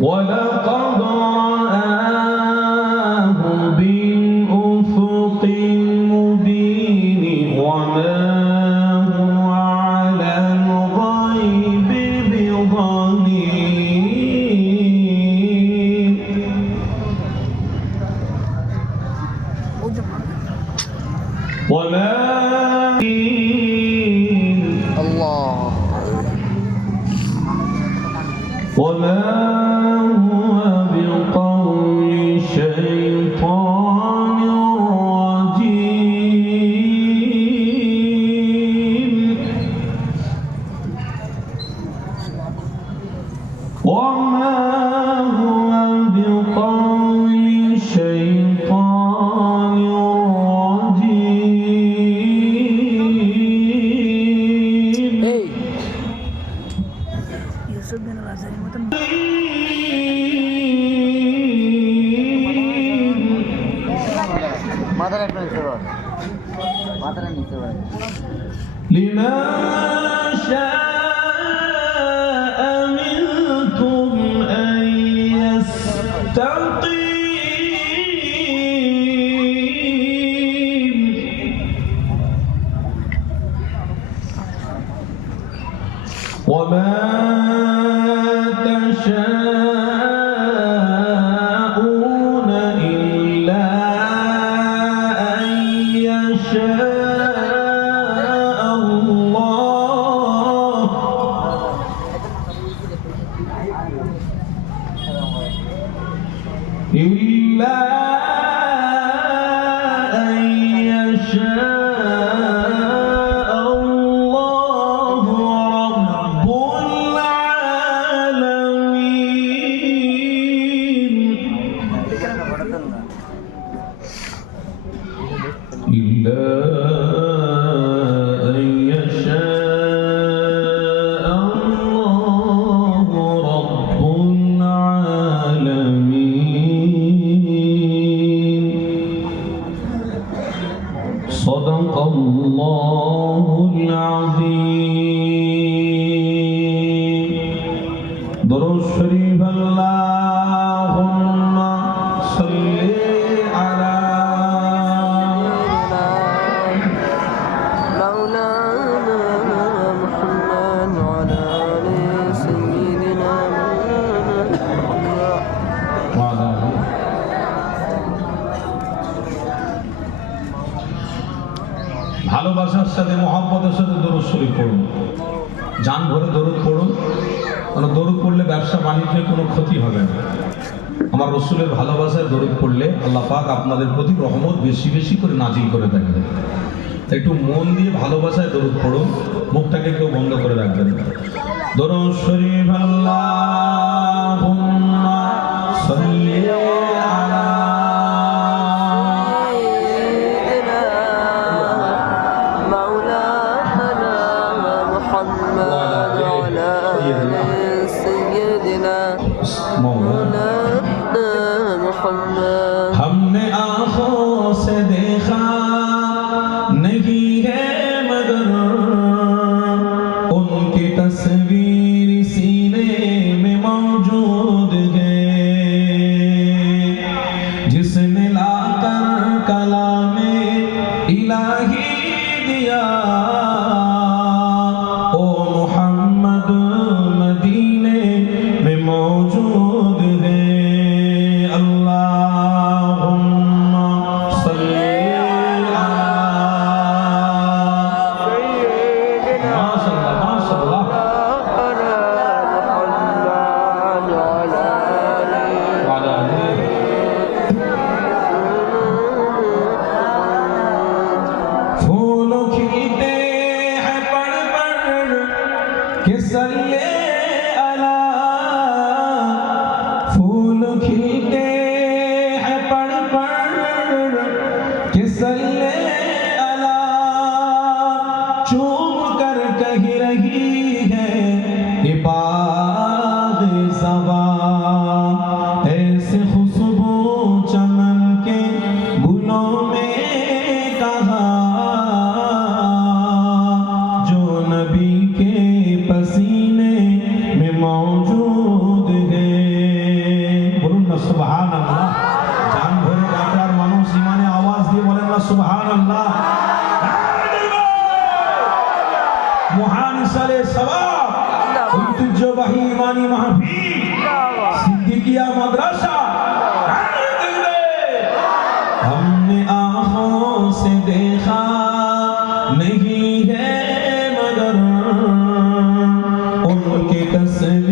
ولقد رآه بالأفق المبين وما هو على الغيب بضنين وما وما هو بقول شيطان رجيم وما هو بقول شيطان رجيم يوسف بن العزيز لمن شاء منكم أن يستقيم وما تشاءون إلا أن يشاء الله إلا أن يشاء الله رب العالمين إلا أن يشاء الله رب العالمين صدق الله العظيم درود شريف اللهم صل على ভালোবাসার সাথে মহব্বতের সাথে দরুদ শরীফ পড়ুন, জান ভরে দরুদ পড়ুন, কারণ দরুদ পড়লে ব্যবসা বাণিজ্যে কোনো ক্ষতি হবে না। আমার রসুলের ভালোবাসায় দরুদ পড়লে আল্লাহ পাক আপনাদের প্রতি রহমত বেশি বেশি করে নাজিল করে থাকবেন। একটু মন দিয়ে ভালোবাসায় দরুদ পড়ুন, মুখটাকে কেউ বন্ধ করে রাখবেন। দরুদ শরীফ আল্লাহুম্মা সাল্লি আলা हमने आँखों से देखा नहीं है मगर उनकी तस्वीर सीने में मौजूद है जिसने लाकर कलामे इलाही दिया ओ मोहम्मद मदीने में मौजूद है। फूलों खिलते हैं पड़ पड़ के सल्ले अला, फूल खिलते हैं पड़ पड़ के सल्ले अला, चूम कर कह रही है ये बाग़ ज़वा, ऐसे खुशबू चमन के गुलों में कहा जो नबी के पसीने में मौजूद है। ঐতিহ্যবাহী ইমানি মাহফিল সিদ্দিকিয়া মাদ্রাসা हमने आँखों से देखा नहीं है मगर उनकी तस्वीर